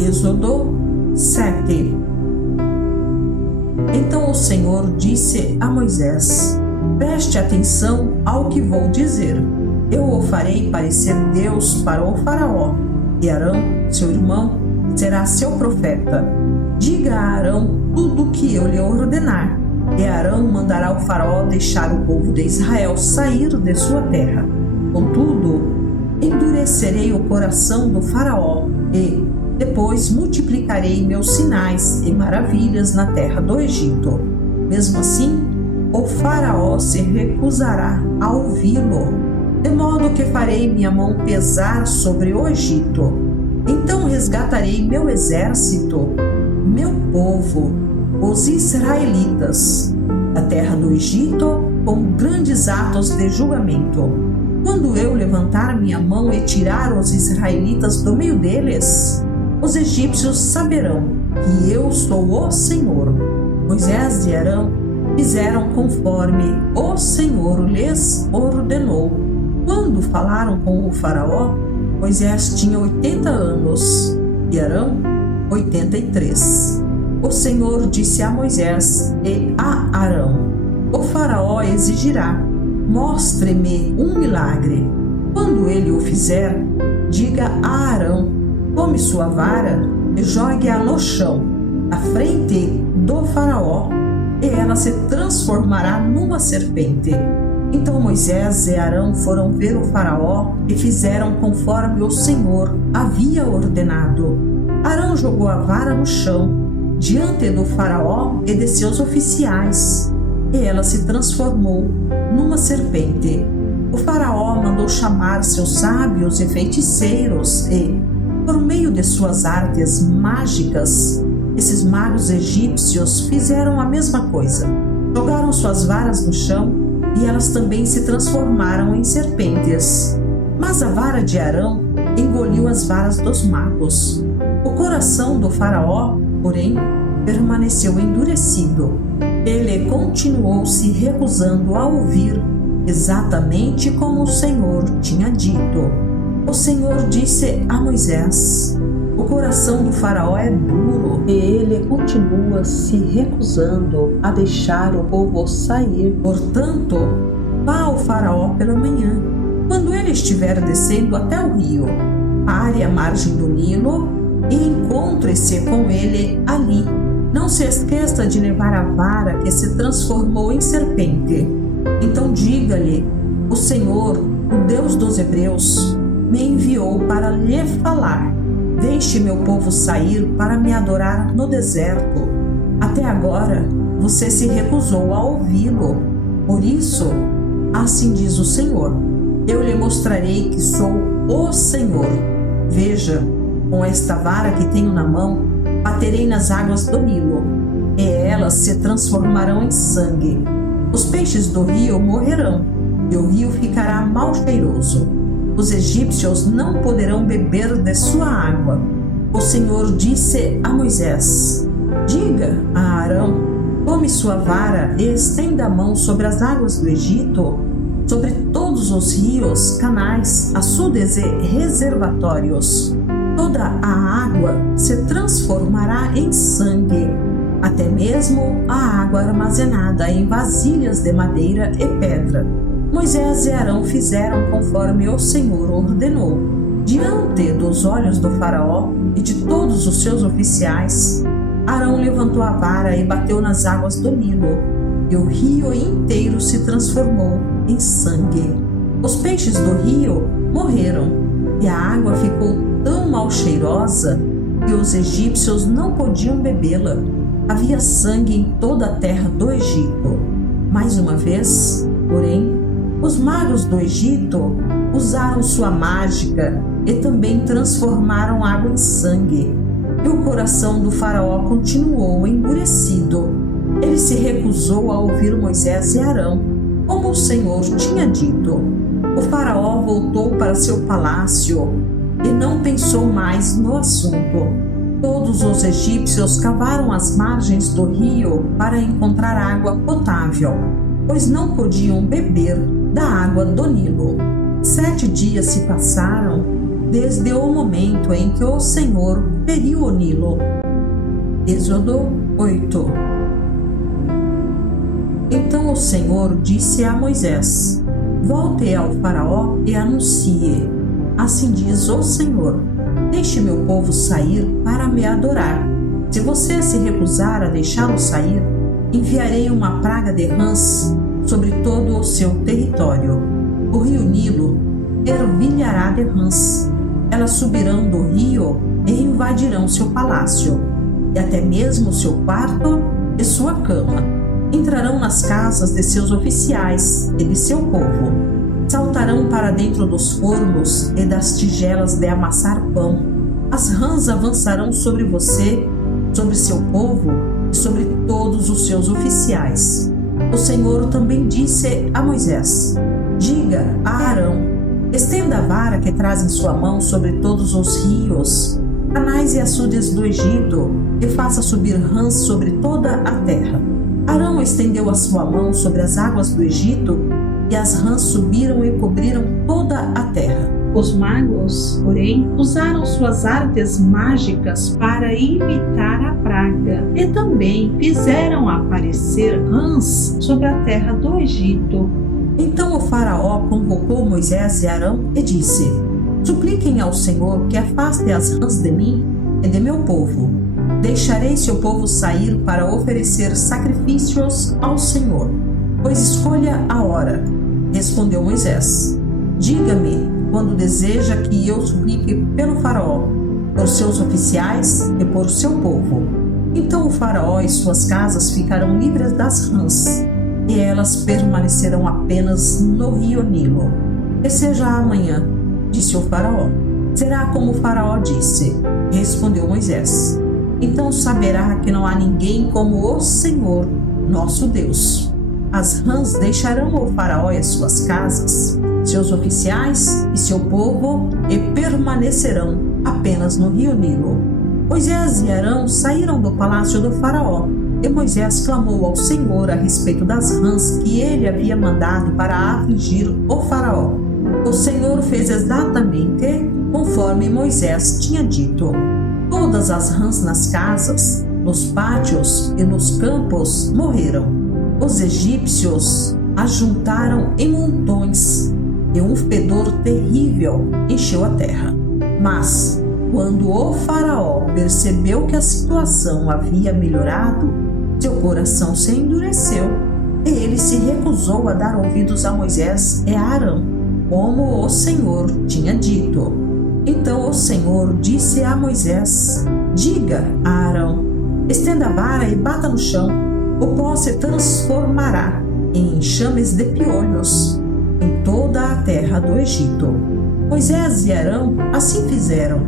Êxodo 7. Então o Senhor disse a Moisés: preste atenção ao que vou dizer. Eu o farei parecer Deus para o faraó, e Arão, seu irmão, será seu profeta. Diga a Arão tudo o que eu lhe ordenar, e Arão mandará o faraó deixar o povo de Israel sair de sua terra. Contudo, endurecerei o coração do faraó e depois multiplicarei meus sinais e maravilhas na terra do Egito. Mesmo assim, o faraó se recusará a ouvi-lo, de modo que farei minha mão pesar sobre o Egito. Então resgatarei meu exército, meu povo, os israelitas, da terra do Egito, com grandes atos de julgamento. Quando eu levantar minha mão e tirar os israelitas do meio deles, os egípcios saberão que eu sou o Senhor. Moisés e Arão fizeram conforme o Senhor lhes ordenou. Quando falaram com o faraó, Moisés tinha 80 anos e Arão 83. O Senhor disse a Moisés e a Arão: o faraó exigirá: mostre-me um milagre. Quando ele o fizer, diga a Arão: tome sua vara e jogue-a no chão, à frente do faraó, e ela se transformará numa serpente. Então Moisés e Arão foram ver o faraó e fizeram conforme o Senhor havia ordenado. Arão jogou a vara no chão, diante do faraó e de seus oficiais, e ela se transformou numa serpente. O faraó mandou chamar seus sábios e feiticeiros e, por meio de suas artes mágicas, esses magos egípcios fizeram a mesma coisa. Jogaram suas varas no chão e elas também se transformaram em serpentes. Mas a vara de Arão engoliu as varas dos magos. O coração do faraó, porém, permaneceu endurecido. Ele continuou se recusando a ouvir, exatamente como o Senhor tinha dito. O Senhor disse a Moisés: o coração do faraó é duro e ele continua se recusando a deixar o povo sair. Portanto, vá ao faraó pela manhã, quando ele estiver descendo até o rio. Pare à margem do Nilo e encontre-se com ele ali. Não se esqueça de levar a vara que se transformou em serpente. Então diga-lhe: o Senhor, o Deus dos Hebreus, me enviou para lhe falar: deixe meu povo sair para me adorar no deserto. Até agora você se recusou a ouvi-lo. Por isso, assim diz o Senhor: eu lhe mostrarei que sou o Senhor. Veja, com esta vara que tenho na mão, baterei nas águas do Nilo, e elas se transformarão em sangue. Os peixes do rio morrerão, e o rio ficará mal cheiroso. Os egípcios não poderão beber de sua água. O Senhor disse a Moisés: diga a Arão: tome sua vara e estenda a mão sobre as águas do Egito, sobre todos os rios, canais, açudes e reservatórios. Toda a água se transformará em sangue, até mesmo a água armazenada em vasilhas de madeira e pedra. Moisés e Arão fizeram conforme o Senhor ordenou. Diante dos olhos do faraó e de todos os seus oficiais, Arão levantou a vara e bateu nas águas do Nilo, e o rio inteiro se transformou em sangue. Os peixes do rio morreram, e a água ficou tão mal cheirosa que os egípcios não podiam bebê-la. Havia sangue em toda a terra do Egito. Mais uma vez, porém, os magos do Egito usaram sua mágica e também transformaram água em sangue. E o coração do faraó continuou endurecido. Ele se recusou a ouvir Moisés e Arão, como o Senhor tinha dito. O faraó voltou para seu palácio e não pensou mais no assunto. Todos os egípcios cavaram as margens do rio para encontrar água potável, pois não podiam beber da água do Nilo. 7 dias se passaram desde o momento em que o Senhor feriu o Nilo. Êxodo 8. Então o Senhor disse a Moisés: volte ao Faraó e anuncie: assim diz o Senhor, deixe meu povo sair para me adorar. Se você se recusar a deixá-lo sair, enviarei uma praga de rãs sobre todo o seu território. O rio Nilo fervilhará de rãs. Elas subirão do rio e invadirão seu palácio, e até mesmo seu quarto e sua cama. Entrarão nas casas de seus oficiais e de seu povo. Saltarão para dentro dos fornos e das tigelas de amassar pão. As rãs avançarão sobre você, sobre seu povo e sobre todos os seus oficiais. O Senhor também disse a Moisés: diga a Arão: estenda a vara que traz em sua mão sobre todos os rios, canais e açudes do Egito, e faça subir rãs sobre toda a terra. Arão estendeu a sua mão sobre as águas do Egito, e as rãs subiram e cobriram toda a terra. Os magos, porém, usaram suas artes mágicas para imitar a praga, e também fizeram aparecer rãs sobre a terra do Egito. Então o Faraó convocou Moisés e Arão e disse: supliquem ao Senhor que afaste as rãs de mim e de meu povo. Deixarei seu povo sair para oferecer sacrifícios ao Senhor, pois escolha a hora. Respondeu Moisés: diga-me quando deseja que eu suplique pelo Faraó, por seus oficiais e por seu povo. Então o Faraó e suas casas ficarão livres das rãs, e elas permanecerão apenas no rio Nilo. Que seja amanhã, disse o Faraó. Será como o Faraó disse, respondeu Moisés. Então saberá que não há ninguém como o Senhor, nosso Deus. As rãs deixarão o Faraó e as suas casas, seus oficiais e seu povo, e permanecerão apenas no rio Nilo. Moisés e Arão saíram do palácio do Faraó, e Moisés clamou ao Senhor a respeito das rãs que ele havia mandado para afligir o Faraó. O Senhor fez exatamente conforme Moisés tinha dito. Todas as rãs nas casas, nos pátios e nos campos morreram. Os egípcios as juntaram em montões, e um fedor terrível encheu a terra. Mas, quando o Faraó percebeu que a situação havia melhorado, seu coração se endureceu, e ele se recusou a dar ouvidos a Moisés e a Arão, como o Senhor tinha dito. Então o Senhor disse a Moisés: diga a Arão: estenda a vara e bata no chão. O pó se transformará em enxames de piolhos em toda a terra do Egito. Moisés e Arão assim fizeram.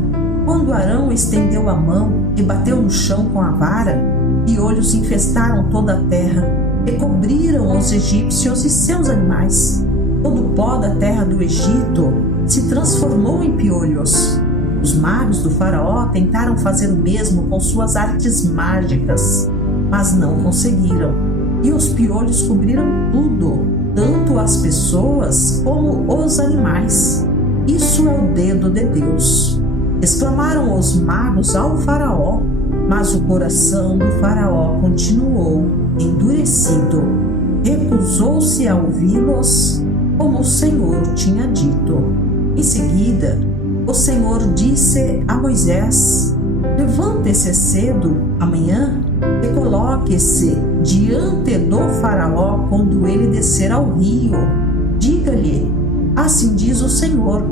Quando Arão estendeu a mão e bateu no chão com a vara, piolhos infestaram toda a terra e cobriram os egípcios e seus animais. Todo o pó da terra do Egito se transformou em piolhos. Os magos do Faraó tentaram fazer o mesmo com suas artes mágicas, mas não conseguiram. E os piolhos cobriram tudo, tanto as pessoas como os animais. Isso é o dedo de Deus, exclamaram os magos ao Faraó, mas o coração do Faraó continuou endurecido. Recusou-se a ouvi-los, como o Senhor tinha dito. Em seguida, o Senhor disse a Moisés: levante-se cedo amanhã e coloque-se diante do Faraó quando ele descer ao rio. Diga-lhe: assim diz o Senhor,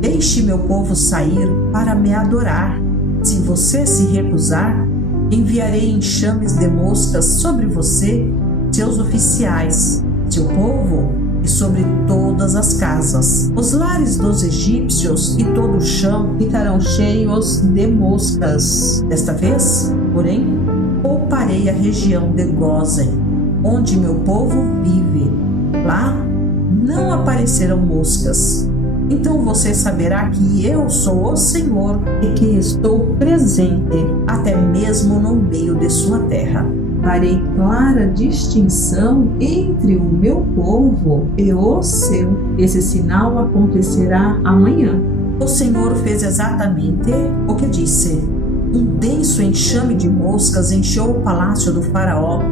deixe meu povo sair para me adorar. Se você se recusar, enviarei enxames de moscas sobre você, seus oficiais, seu povo e sobre todas as casas. Os lares dos egípcios e todo o chão ficarão cheios de moscas. Desta vez, porém, pouparei a região de Gósen, onde meu povo vive. Lá não aparecerão moscas. Então você saberá que eu sou o Senhor e que estou presente até mesmo no meio de sua terra. Farei clara distinção entre o meu povo e o seu. Esse sinal acontecerá amanhã. O Senhor fez exatamente o que disse. Um denso enxame de moscas encheu o palácio do faraó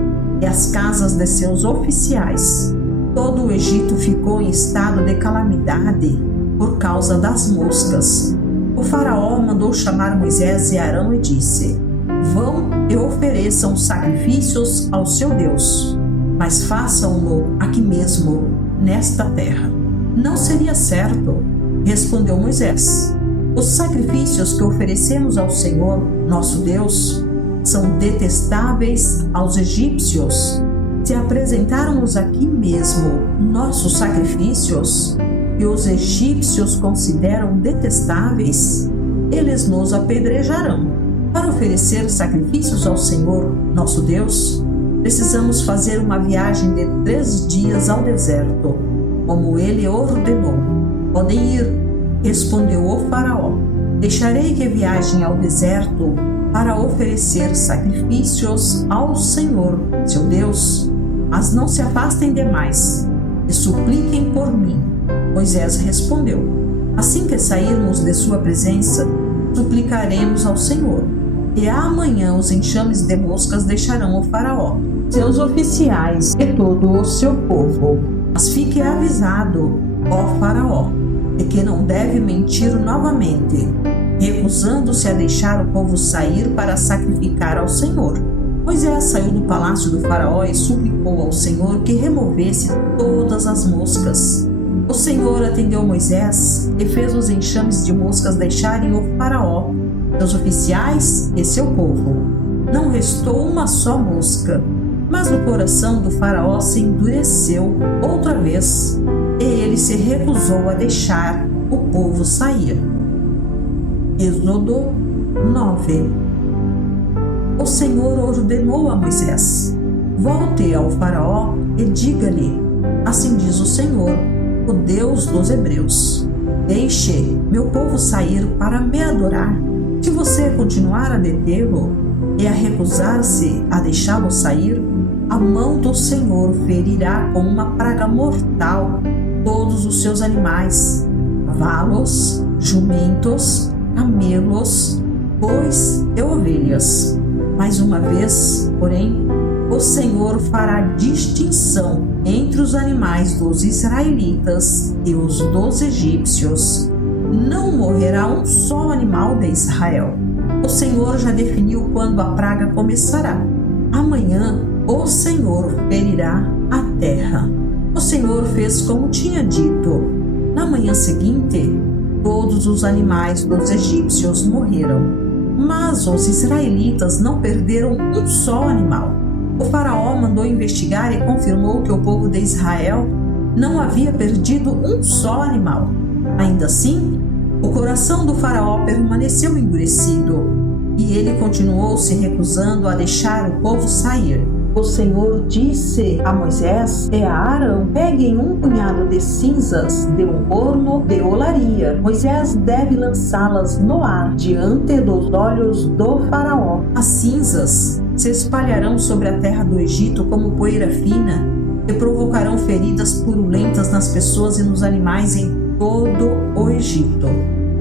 e as casas de seus oficiais. Todo o Egito ficou em estado de calamidade por causa das moscas. O faraó mandou chamar Moisés e Arão e disse: Vão e ofereçam sacrifícios ao seu Deus, mas façam-no aqui mesmo, nesta terra. Não seria certo, respondeu Moisés. Os sacrifícios que oferecemos ao Senhor, nosso Deus, são detestáveis aos egípcios. Se apresentarmos aqui mesmo nossos sacrifícios, que os egípcios consideram detestáveis, eles nos apedrejarão. Para oferecer sacrifícios ao Senhor, nosso Deus, precisamos fazer uma viagem de 3 dias ao deserto, como ele ordenou. Podem ir, respondeu o faraó. Deixarei que viajem ao deserto para oferecer sacrifícios ao Senhor, seu Deus, mas não se afastem demais e supliquem por mim. Moisés respondeu: Assim que sairmos de sua presença, suplicaremos ao Senhor, e amanhã os enxames de moscas deixarão o faraó, seus oficiais e todo o seu povo. Mas fique avisado, ó faraó, de que não deve mentir novamente, recusando-se a deixar o povo sair para sacrificar ao Senhor. Moisés saiu do palácio do faraó e suplicou ao Senhor que removesse todas as moscas. O Senhor atendeu Moisés e fez os enxames de moscas deixarem o faraó, seus oficiais e seu povo. Não restou uma só mosca, mas o coração do faraó se endureceu outra vez e ele se recusou a deixar o povo sair. Êxodo 9. O Senhor ordenou a Moisés: Volte ao faraó e diga-lhe: Assim diz o Senhor, o Deus dos hebreus: Deixe meu povo sair para me adorar. Se você continuar a detê-lo e a recusar-se a deixá-lo sair, a mão do Senhor ferirá com uma praga mortal todos os seus animais, cavalos, jumentos, camelos, bois e ovelhas. Mais uma vez, porém, o Senhor fará distinção entre os animais dos israelitas e os dos egípcios. Não morrerá um só animal de Israel. O Senhor já definiu quando a praga começará. Amanhã o Senhor ferirá a terra. O Senhor fez como tinha dito. Na manhã seguinte, todos os animais dos egípcios morreram, mas os israelitas não perderam um só animal. O faraó mandou investigar e confirmou que o povo de Israel não havia perdido um só animal. Ainda assim, o coração do faraó permaneceu endurecido e ele continuou se recusando a deixar o povo sair. O Senhor disse a Moisés e a Arão: Peguem um punhado de cinzas de um forno de olaria. Moisés deve lançá-las no ar diante dos olhos do faraó. As cinzas se espalharão sobre a terra do Egito como poeira fina e provocarão feridas purulentas nas pessoas e nos animais em todo o Egito.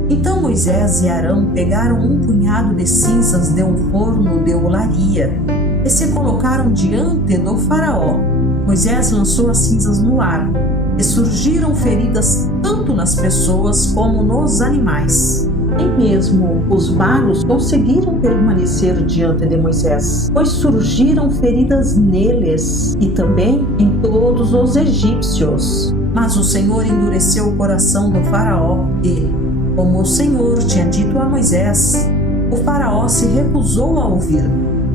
Então Moisés e Arão pegaram um punhado de cinzas de um forno de olaria e se colocaram diante do faraó. Moisés lançou as cinzas no ar e surgiram feridas tanto nas pessoas como nos animais. Nem mesmo os magos conseguiram permanecer diante de Moisés, pois surgiram feridas neles e também em todos os egípcios. Mas o Senhor endureceu o coração do faraó e, como o Senhor tinha dito a Moisés, o faraó se recusou a ouvir.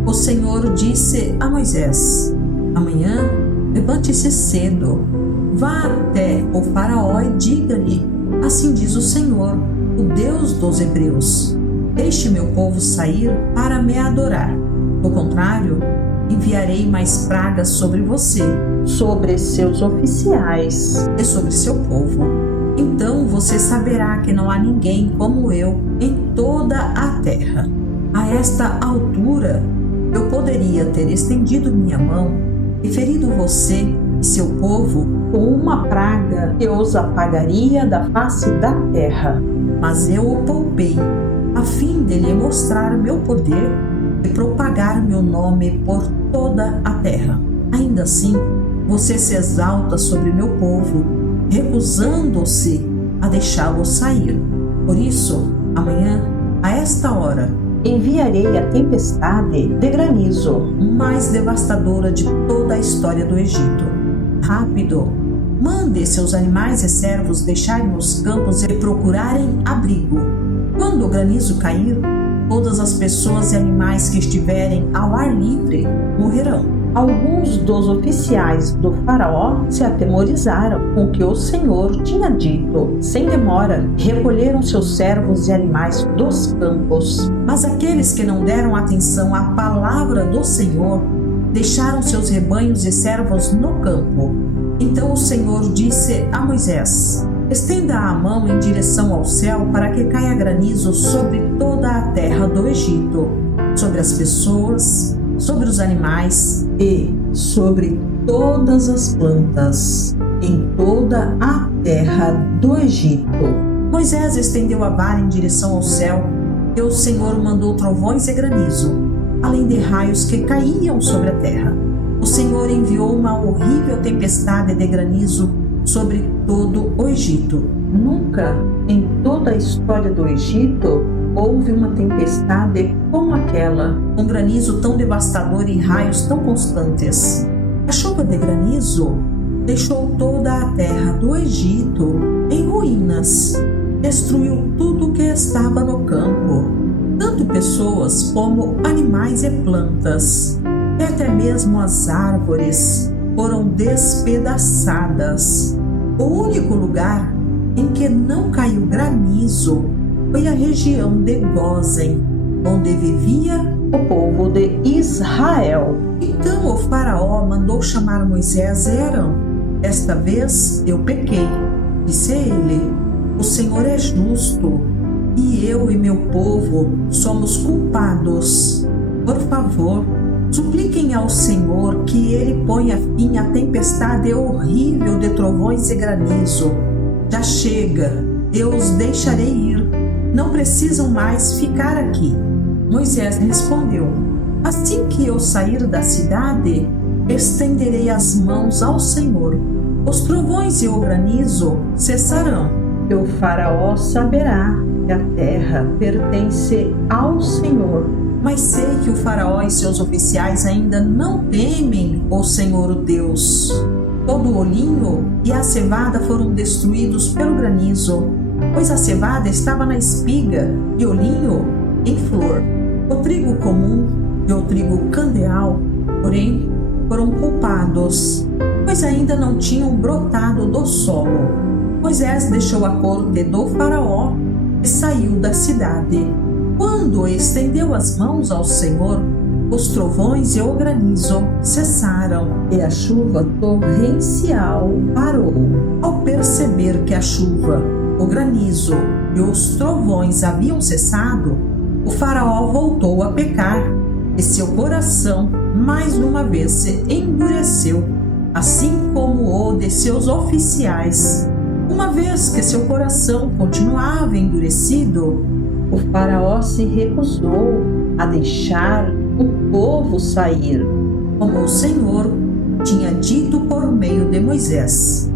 O Senhor disse a Moisés: Amanhã, levante-se cedo, vá até o faraó e diga-lhe: Assim diz o Senhor, o Deus dos hebreus: Deixe meu povo sair para me adorar. Do contrário, enviarei mais pragas sobre você, sobre seus oficiais e sobre seu povo. Então você saberá que não há ninguém como eu em toda a terra. A esta altura, eu poderia ter estendido minha mão e ferido você e seu povo com uma praga que os apagaria da face da terra. Mas eu o poupei, a fim de lhe mostrar meu poder e propagar meu nome por toda a terra. Ainda assim, você se exalta sobre meu povo, recusando-se a deixá-lo sair. Por isso, amanhã, a esta hora, enviarei a tempestade de granizo, mais devastadora de toda a história do Egito. Rápido, mande seus animais e servos deixarem os campos e procurarem abrigo. Quando o granizo cair, todas as pessoas e animais que estiverem ao ar livre morrerão. Alguns dos oficiais do faraó se atemorizaram com o que o Senhor tinha dito. Sem demora, recolheram seus servos e animais dos campos. Mas aqueles que não deram atenção à palavra do Senhor, deixaram seus rebanhos e servos no campo. Então o Senhor disse a Moisés: estenda a mão em direção ao céu para que caia granizo sobre toda a terra do Egito, sobre as pessoas, sobre os animais e sobre todas as plantas, em toda a terra do Egito. Moisés estendeu a vara em direção ao céu, e o Senhor mandou trovões e granizo, além de raios que caíam sobre a terra. O Senhor enviou uma horrível tempestade de granizo sobre todo o Egito. Nunca em toda a história do Egito houve uma tempestade como aquela, um granizo tão devastador e raios tão constantes. A chuva de granizo deixou toda a terra do Egito em ruínas, destruiu tudo que estava no campo, tanto pessoas como animais e plantas, e até mesmo as árvores foram despedaçadas. O único lugar em que não caiu granizo foi a região de Gósen, onde vivia o povo de Israel. Então o faraó mandou chamar Moisés e Arão. Esta vez eu pequei, disse ele, o Senhor é justo, e eu e meu povo somos culpados. Por favor, supliquem ao Senhor que ele ponha fim à tempestade horrível de trovões e granizo. Já chega, eu os deixarei ir. Não precisam mais ficar aqui. Moisés respondeu: assim que eu sair da cidade, estenderei as mãos ao Senhor. Os trovões e o granizo cessarão. E o faraó saberá que a terra pertence ao Senhor. Mas sei que o faraó e seus oficiais ainda não temem o Senhor o Deus. Todo o linho e a cevada foram destruídos pelo granizo, pois a cevada estava na espiga e o linho em flor. O trigo comum e o trigo candeal, porém, foram culpados, pois ainda não tinham brotado do solo. Moisés deixou a corte do faraó e saiu da cidade. Quando estendeu as mãos ao Senhor, os trovões e o granizo cessaram e a chuva torrencial parou. Ao perceber que a chuva, o granizo e os trovões haviam cessado, o faraó voltou a pecar e seu coração mais uma vez se endureceu, assim como o de seus oficiais. Uma vez que seu coração continuava endurecido, o faraó se recusou a deixar o povo sair, como o Senhor tinha dito por meio de Moisés.